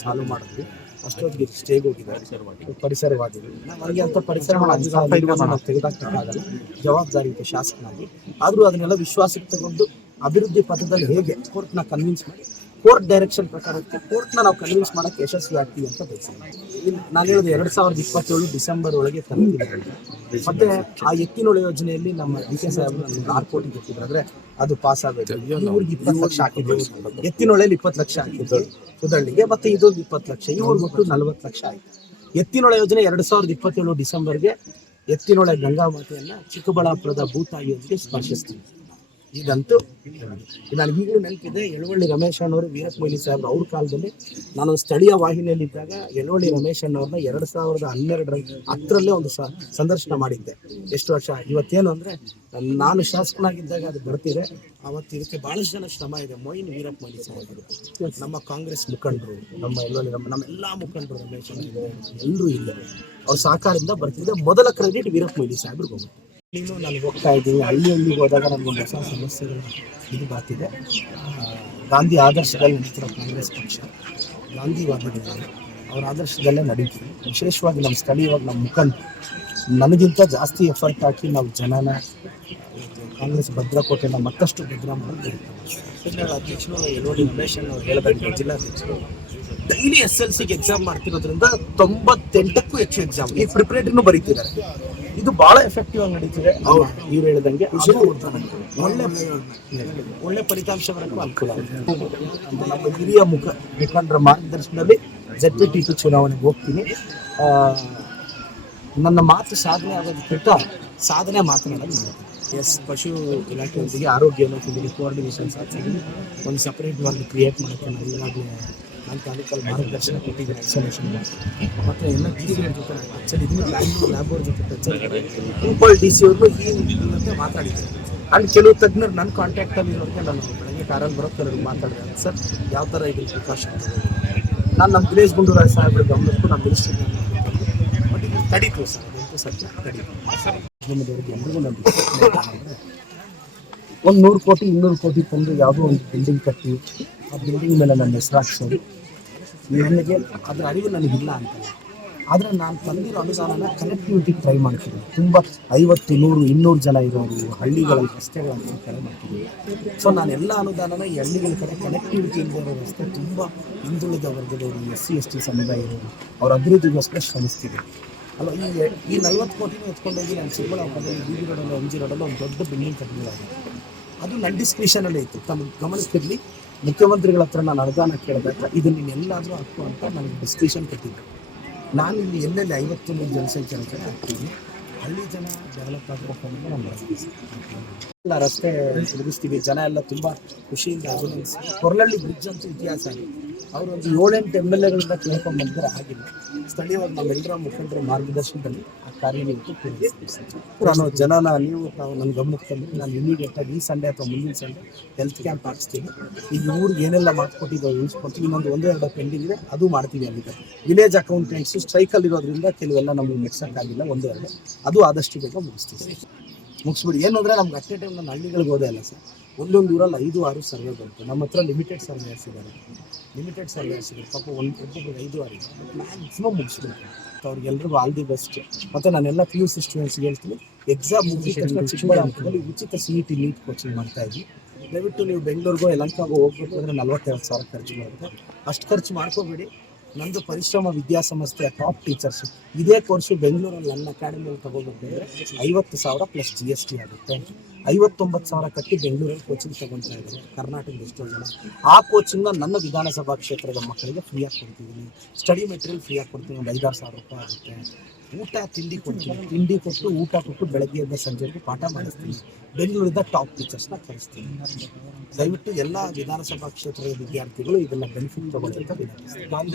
Solve ಮಾಡಿದ್ವಿ. ಅಷ್ಟೊತ್ತಿಗೆ ಸ್ಟೇಗೆ ಹೋಗಿದ್ದಾರೆ. ಪರಿಸರವಾಗಿ ನನಗೆ ಅಂತ ಪರಿಸರ ತೆಗೆದಾಕಕ್ಕಾಗಲ್ಲ ಜವಾಬ್ದಾರಿ ಇದೆ ಶಾಸಕನಾಗಿ. ಆದರೂ ಅದನ್ನೆಲ್ಲ ವಿಶ್ವಾಸಕ್ಕೆ ತಗೊಂಡು ಅಭಿವೃದ್ಧಿ ಪಥದಲ್ಲಿ ಹೇಗೆ ಕೋರ್ಟ್ನ ಕನ್ವಿನ್ಸ್ ಮಾಡಿ ಕೋರ್ಟ್ ಡೈರೆಕ್ಷನ್ ಪ್ರಕಾರಕ್ಕೆ ಕೋರ್ಟ್ನ ನಾವು ಕನ್ವಿನ್ಸ್ ಮಾಡಕ್ಕೆ ಯಶಸ್ವಿ ಆಗ್ತೀವಿ ಅಂತ ಬಯಸ್ತೀನಿ ನಾನು ಹೇಳೋದು ಎರಡ್ ಸಾವಿರದ ಇಪ್ಪತ್ತೇಳು ಡಿಸೆಂಬರ್ ಒಳಗೆ ತರುತ್ತಿದ್ದಾರೆ ಮತ್ತೆ ಆ ಎತ್ತಿನೊಳೆ ಯೋಜನೆಯಲ್ಲಿ ನಮ್ಮ ಡಿ ಕೆ ಸಾಹೇಬ್ ಆರು ಕೋಟಿ ಕೊಟ್ಟಿದ್ರು. ಅಂದ್ರೆ ಅದು ಪಾಸ್ ಆಗಬೇಕು ಇವ್ರಿಗೆ ಇಪ್ಪತ್ತು ಲಕ್ಷ ಹಾಕಿದ್ರು ಎತ್ತಿನೊಳೆಯಲ್ಲಿ ಇಪ್ಪತ್ತು ಲಕ್ಷ ಹಾಕಿದ್ರು ಉದಳ್ಳಿಗೆ ಮತ್ತೆ ಇದೊಂದು ಇಪ್ಪತ್ತು ಲಕ್ಷ. ಇವ್ರಿಗೆ ಒಟ್ಟು ನಲ್ವತ್ತು ಲಕ್ಷ ಆಯ್ತು. ಎತ್ತಿನೊಳ ಯೋಜನೆ ಎರಡು ಸಾವಿರದ ಇಪ್ಪತ್ತೇಳು ಡಿಸೆಂಬರ್ಗೆ ಎತ್ತಿನೊಳೆ ಗಂಗಾ ಮಾತೆಯನ್ನ ಚಿಕ್ಕಬಳ್ಳಾಪುರದ ಭೂತಾಯಿಯೊಂದಿಗೆ ಸ್ಪರ್ಶಿಸ್ತೀವಿ. ಇದಂತೂ ನಾನು ಈಗಲೂ ನೆನಪಿದೆ ಯಳವಳ್ಳಿ ರಮೇಶ್ ಅಣ್ಣವರು ವೀರಪ್ಪ ಮೊಯ್ಲಿ ಸಾಹೇಬ್ರು ಅವ್ರ ಕಾಲದಲ್ಲಿ ನಾನು ಸ್ಥಳೀಯ ವಾಹಿನಿಯಲ್ಲಿದ್ದಾಗ ಯಳವಳ್ಳಿ ರಮೇಶ್ ಅಣ್ಣವ್ರನ್ನ ಎರಡು ಸಾವಿರದ ಹನ್ನೆರಡರ ಹತ್ತರಲ್ಲೇ ಒಂದು ಸಂದರ್ಶನ ಮಾಡಿದ್ದೆ. ಎಷ್ಟು ವರ್ಷ? ಇವತ್ತೇನು ಅಂದರೆ ನಾನು ಶಾಸಕನಾಗಿದ್ದಾಗ ಅದು ಬರ್ತಿದೆ. ಅವತ್ತು ಇದಕ್ಕೆ ಭಾಳಷ್ಟು ಜನ ಶ್ರಮ ಇದೆ. ಮೊಯ್ನ್ ವೀರಪ್ಪ ಮೊಯ್ಲಿ ಸಾಹೇಬರು. ನಮ್ಮ ಕಾಂಗ್ರೆಸ್ ಮುಖಂಡರು, ನಮ್ಮ ಯಳವಳ್ಳಿ ನಮ್ಮ ನಮ್ಮ ಎಲ್ಲ ಮುಖಂಡರು ರಮೇಶ್ ಅಣ್ಣ ಎಲ್ಲರೂ ಇಲ್ಲ. ಅವ್ರ ಸಹಕಾರದಿಂದ ಬರ್ತಿದ್ದೆ ಮೊದಲ ಕ್ರೆಡಿಟ್ ವೀರಪ್ಪ ಮೊಯ್ಲಿ ಸಾಹೇಬ್ರಿಗೆ ಹೋಗುತ್ತೆ. ನಾನು ಹೋಗ್ತಾ ಇದ್ದೀನಿ. ಹಳ್ಳಿ ಹಳ್ಳಿಗೆ ಹೋದಾಗ ನನಗೊಂದು ಹೊಸ ಸಮಸ್ಯೆಗಳು ಇದು ಬರ್ತಿದೆ. ಗಾಂಧಿ ಆದರ್ಶದಲ್ಲಿ ನಡೀತಿರೋ ಕಾಂಗ್ರೆಸ್ ಪಕ್ಷ ಗಾಂಧಿವಾದಿಗಳು ಅವರ ಆದರ್ಶದಲ್ಲೇ ನಡೀತೀವಿ ವಿಶೇಷವಾಗಿ ನಮ್ಮ ಸ್ಥಳೀಯವಾಗಿ ನಮ್ಮ ಮುಖಂಡ ನನಗಿಂತ ಜಾಸ್ತಿ ಎಫರ್ಟ್ ಹಾಕಿ ನಾವು ಜನನ, ಕಾಂಗ್ರೆಸ್ ಭದ್ರಕೋಟೆನ ಮತ್ತಷ್ಟು ಭದ್ರ ಮಾಡಿ ಅಧ್ಯಕ್ಷರು ಯಲೋಡಿ ಉಮೇಶ್ ಅವರು ಹೇಳಬೇಕು ಜಿಲ್ಲಾಧ್ಯಕ್ಷರು ಡೈಲಿ ಎಸ್ ಎಲ್ ಸಿಗೆ ಎಕ್ಸಾಮ್ ಮಾಡ್ತಿರೋದ್ರಿಂದ ತೊಂಬತ್ತೆಂಟಕ್ಕೂ ಹೆಚ್ಚು ಎಕ್ಸಾಮ್ ಈ ಪ್ರಿಪರೇಟರ್ನು ಬರೀತಿದ್ದಾರೆ. ಇದು ಬಹಳ ಎಫೆಕ್ಟಿವ್ ಆಗಿ ನಡೀತಿದೆ. ಅವ್ರು ಇವ್ರು ಹೇಳಿದಂಗೆ ಒಳ್ಳೆ ಒಳ್ಳೆ ಫಲಿತಾಂಶ ಬರಕ್ಕೂ ಅನುಕೂಲ ನಮ್ಮ ಹಿರಿಯ ಮುಖ ಮುಖಂಡರ ಮಾರ್ಗದರ್ಶನದಲ್ಲಿ ಜೆಡ್ ಪಿ ಟಿ ಟು ಚುನಾವಣೆಗೆ ಹೋಗ್ತೀನಿ. ನನ್ನ ಮಾತು ಸಾಧನೆ ಆಗೋದಕ್ಕಿಂತ ಸಾಧನೆ ಮಾತನಾಡೋದು ಎಸ್ ಪಶು ಇಲಾಖೆಯೊಂದಿಗೆ ಆರೋಗ್ಯ ಇಲಾಖೆಯೊಂದಿಗೆ ಕೋಆರ್ಡಿನೇಷನ್ ಸಾಧಿಸಿ ಒಂದು ಸಪ್ರೇಟ್ ಒಂದು ಕ್ರಿಯೇಟ್ ಮಾಡೋಕ್ಕೆ ನಾನು ಈಗಾಗಲೇ ನಾನು ತಾಲೂಕಲ್ಲಿ ಮಾರ್ಗದರ್ಶನ ಕೊಟ್ಟಿದ್ದೀನಿ ವ್ಯಾಕ್ಸಿನೇಷನ್ ಮತ್ತು ಎಲ್ಲ ಡಿ ಸಿ ಅವ್ರ ಜೊತೆ ಇದನ್ನು ಬ್ಯಾಂಗ್ಳೂರ್ ಲ್ಯಾಬ್ ಅವ್ರ ಜೊತೆ ಟಚಲ್ಲಿ ಹುಬ್ಬಳ್ಳಿ ಡಿ ಸಿ ಅವ್ರಿಗೂ ಈ ಜೊತೆ ಮಾತಾಡಿದ್ದೀನಿ. ಅಲ್ಲಿ ಕೆಲವು ತಜ್ಞರು ನನ್ನ ಕಾಂಟ್ಯಾಕ್ಟಲ್ಲಿ ಇರೋರಿಗೆ ನಾನು ಬೆಳಗ್ಗೆ ಕಾರಲ್ಲಿ ಬರೋಕ್ಕೆ ಮಾತಾಡಿದೆ ಸರ್ ಯಾವ ಥರ ಇದು ಪ್ರಿಕಾಷನ್ ನಾನು ನಮ್ಮ ದಿನೇಶ್ ಗುಂಡೂರಾವ್ ಸಾಹೇಬ್ರ ಗಮನಕ್ಕೂ ನಮ್ಮ ಮಿನಿಸ್ಟ್ರಿಗೆ ತಡೀತು ಸರ್. ಅದಂತೂ ಸತ್ಯ. ತಡೀತು. ನಿಮ್ಮದವ್ರಿಗೆ ಎಲ್ರಿಗೂ ನಂಬಿಕೆ ಒಂದು ನೂರು ಕೋಟಿ ಇನ್ನೂರು ಕೋಟಿ ತಂದು ಯಾವುದೋ ಒಂದು ಬಿಲ್ಡಿಂಗ್ ಕಟ್ಟಿ ಆ ಬಿಲ್ಡಿಂಗ್ ಮೇಲೆ ನನ್ನ ಹೆಸರು ಹಾಕ್ಸೋದು. ನನಗೆ ಅದರ ಅರಿವು ನನಗಿಲ್ಲ ಅಂತ ಆದರೆ ನಾನು ತಂದಿರೋ ಅನುದಾನನ ಕನೆಕ್ಟಿವಿಟಿ ಟ್ರೈ ಮಾಡ್ತೀನಿ. ತುಂಬ ಐವತ್ತು ನೂರು ಇನ್ನೂರು ಜನ ಇರೋರು ಹಳ್ಳಿಗಳಲ್ಲಿ ರಸ್ತೆಗಳನ್ನು ಟ್ರೈ ಮಾಡ್ತೀನಿ. ಸೊ ನಾನು ಎಲ್ಲ ಅನುದಾನನ ಈ ಹಳ್ಳಿಗಳ ಕಡೆ ಕನೆಕ್ಟಿವಿಟಿ ಇಲ್ಲದೆ ಇರೋ ರಸ್ತೆ ತುಂಬ ಹಿಂದುಳಿದ ವರ್ಗದವರು ಎಸ್ ಸಿ ಎಸ್ ಟಿ ಸಮುದಾಯ ಇರೋರು ಅವ್ರ ಅಭಿವೃದ್ಧಿಗೋಸ್ಕರ ಶ್ರಮಿಸ್ತೀವಿ ಅಲ್ಲ, ಈ ಈ ನಲ್ವತ್ತು ಕೋಟಿನೂ ಎತ್ಕೊಂಡೋಗಿ ನಾನು ಚಿಕ್ಕಬಳ್ಳಾಪುರದಲ್ಲಿ ಬಿ ಬಿ ರೋಡಲ್ಲಿ ಜಿ ರೋಡಲ್ಲಿ ಒಂದು ದೊಡ್ಡ ಬಿಲ್ಡಿಂಗ್ ಕಟ್ಟಿದ್ದಾರೆ. ಅದು ನನ್ನ ಡಿಸ್ಕ್ರಿಷನಲ್ಲಿ ಇತ್ತು. ತಮ್ಮ ಗಮನಿಸ್ತಿರಲಿ, ಮುಖ್ಯಮಂತ್ರಿಗಳ ಹತ್ರ ನಾನು ಅರ್ಧಾನ ಕೇಳಿದಾಗ ಇದು ನೀನು ಎಲ್ಲಾದರೂ ಹಾಕು ಅಂತ ನನಗೆ ಡಿಸ್ಕ್ರಿಷನ್ ಕೊಟ್ಟಿದ್ದೆ ನಾನು ಇಲ್ಲಿ ಎಲ್ಲೆಲ್ಲಿ ಐವತ್ತು ನೂರು ಜನಸಂಖ್ಯೆ ಅಂತ ಹಾಕ್ತೀನಿ ಹಳ್ಳಿ ಜನ ಡೆವಲಪ್ ಆಗಬೇಕು ಅಂತ ನಮ್ಮ ಎಲ್ಲ ರಸ್ತೆ ತಿರುಗಿಸ್ತೀವಿ, ಜನ ಎಲ್ಲ ತುಂಬ ಖುಷಿಯಿಂದ ಅಭಿನಂದಿಸಿ ಕೊರಲಳ್ಳಿ ಬ್ರಿಡ್ಜ್ ಅಂತ ಇತಿಹಾಸ ಇದೆ. ಅವರು ಒಂದು ಏಳೆಂಟು ಎಂ ಎಲ್ ಎಗಳಿಂದ ಕೇಳ್ಕೊಂಡು ಬಂದರೆ ಆಗಿಲ್ಲ. ಸ್ಥಳೀಯವಾಗಿ ನಮ್ಮೆಲ್ಲರ ಮುಖಂಡರ ಮಾರ್ಗದರ್ಶನದಲ್ಲಿ ಆ ಕಾರ್ಯನಿರತ ನಾನು ಜನನ, ನೀವು ತಾವು ನನ್ನ ಗಮನಕ್ಕೆ ನಾನು ಇಮಿಡಿಯೇಟ್ ಆಗಿ ಈ ಸಂಡೆ ಅಥವಾ ಮುಂದಿನ ಸಂಡೆ ಹೆಲ್ತ್ ಕ್ಯಾಂಪ್ ಹಾಕ್ಸ್ತೀನಿ. ಈಗ ಊರಿಗೆ ಏನೆಲ್ಲ ಮಾಡ್ಕೊಟ್ಟಿದ್ದೋ ಉಳಿಸ್ಕೊಡ್ತೀವಿ ಇನ್ನೊಂದು ಒಂದು ಎರಡು ಪೆಂಡಿಂಗ್ ಇದೆ, ಅದು ಮಾಡ್ತೀವಿ ಅಲ್ಲಿಗೆ. ವಿಲೇಜ್ ಅಕೌಂಟೆಂಟ್ಸು ಸ್ಟ್ರೈಕಲ್ಲಿ ಇರೋದ್ರಿಂದ ಕೆಲವೆಲ್ಲ ನಮಗೆ ಮುಗ್ಸೋಕ್ಕಾಗಿಲ್ಲ ಒಂದು ಎರಡು ಅದು ಆದಷ್ಟು ಬೇಗ ಮುಗಿಸ್ತೀವಿ. ಮುಗಿಸ್ಬಿಡಿ. ಏನು ಅಂದರೆ ನಮ್ಗೆ ಅಟ್ ಎ ಟೈಮ್ ನಾನು ಹಳ್ಳಿಗಳಿಗೆ ಹೋದೆ ಅಲ್ಲ ಸರ್ ಒಂದೊಂದು ಊರಲ್ಲಿ ಐದು ಆರು ಸರ್ವೆ ಬರುತ್ತೆ. ನಮ್ಮ ಹತ್ರ ಲಿಮಿಟೆಡ್ ಸರ್ವೇಯರ್ಸ್ ಇದ್ದಾರೆ ಲಿಮಿಟೆಡ್ ಸರ್ವೇಯರ್ಸ್ ಇದೆ ಪಾಪ ಒಂದು ಒಬ್ಬೊಬ್ಬರಿಗೆ ಐದು ಆರು ಮ್ಯಾಕ್ಸಿಮಮ್ ಮುಗಿಸ್ಬೇಕು. ಅವ್ರಿಗೆಲ್ರಿಗೂ ಆಲ್ ದಿ ಬೆಸ್ಟ್ ಮತ್ತು ನಾನೆಲ್ಲ ಪಿ ಯು ಸಿ ಸ್ಟೂಡೆಂಟ್ಸ್ಗೆ ಹೇಳ್ತೀನಿ. ಎಕ್ಸಾಮ್ ಮುಗಿದ ತಕ್ಷಣ ಚಿಕ್ಕಬಳ್ಳಾಪುರದಲ್ಲಿ ಉಚಿತ C E T NEET coaching ಮಾಡ್ತಾ ಇದ್ವಿ. ದಯವಿಟ್ಟು ನೀವು ಬೆಂಗಳೂರಿಗೋ ಎಲ್ಲಂಕಾಗೋ ಹೋಗ್ಬೇಕು ಅಂದರೆ ನಲ್ವತ್ತೆರಡು ಸಾವಿರ ಖರ್ಚು ಮಾಡುತ್ತೆ ಅಷ್ಟು ಖರ್ಚು ಮಾಡ್ಕೋಬೇಡಿ. ನಂದು ಪರಿಶ್ರಮ ವಿದ್ಯಾಸಂಸ್ಥೆಯ ಟಾಪ್ ಟೀಚರ್ಸ್ ಇದೇ ಕೋರ್ಸು ಬೆಂಗಳೂರಲ್ಲಿ ನನ್ನ ಅಕಾಡೆಮಿಯಲ್ಲಿ ತಗೋಬೇಕಂದ್ರೆ ಐವತ್ತು ಸಾವಿರ ಪ್ಲಸ್ ಜಿ ಎಸ್ ಟಿ ಆಗುತ್ತೆ. ಐವತ್ತೊಂಬತ್ತು ಸಾವಿರ ಕಟ್ಟಿ ಬೆಂಗಳೂರಲ್ಲಿ ಕೋಚಿಂಗ್ ತಗೊತಾ ಇದ್ದಾರೆ. ಕರ್ನಾಟಕದ ಎಷ್ಟೋ ಜನ. ಆ ಕೋಚಿಂಗ್ನ ನನ್ನ ವಿಧಾನಸಭಾ ಕ್ಷೇತ್ರದ ಮಕ್ಕಳಿಗೆ ಫ್ರೀಯಾಗಿ ಕೊಡ್ತಿದ್ದೀನಿ ಸ್ಟಡಿ ಮೆಟೀರಿಯಲ್ ಫ್ರೀಯಾಗಿ ಕೊಡ್ತೀನಿ. ಒಂದು ಐದಾರು ಸಾವಿರ ರೂಪಾಯಿ ಆಗುತ್ತೆ. ಊಟ, ತಿಂಡಿ ಕೊಡ್ತೀನಿ. ತಿಂಡಿ ಕೊಟ್ಟು, ಊಟ ಕೊಟ್ಟು ಬೆಳಗ್ಗೆಯಿಂದ ಸಂಜೆವರೆಗೂ ಪಾಠ ಮಾಡಿಸ್ತೀನಿ. ಬೆಂಗಳೂರಿಂದ ಟಾಪ್ ಟೀಚರ್ಸ್ನ ಕಳಿಸ್ತೀನಿ ದಯವಿಟ್ಟು ಎಲ್ಲ ವಿಧಾನಸಭಾ ಕ್ಷೇತ್ರದ ವಿದ್ಯಾರ್ಥಿಗಳು ಇದನ್ನು ಬೆನಿಫಿಟ್ ತಗೊಳ್ಳಿ ಅಂತ ವಿನಂತಿಸ್ತೀನಿ.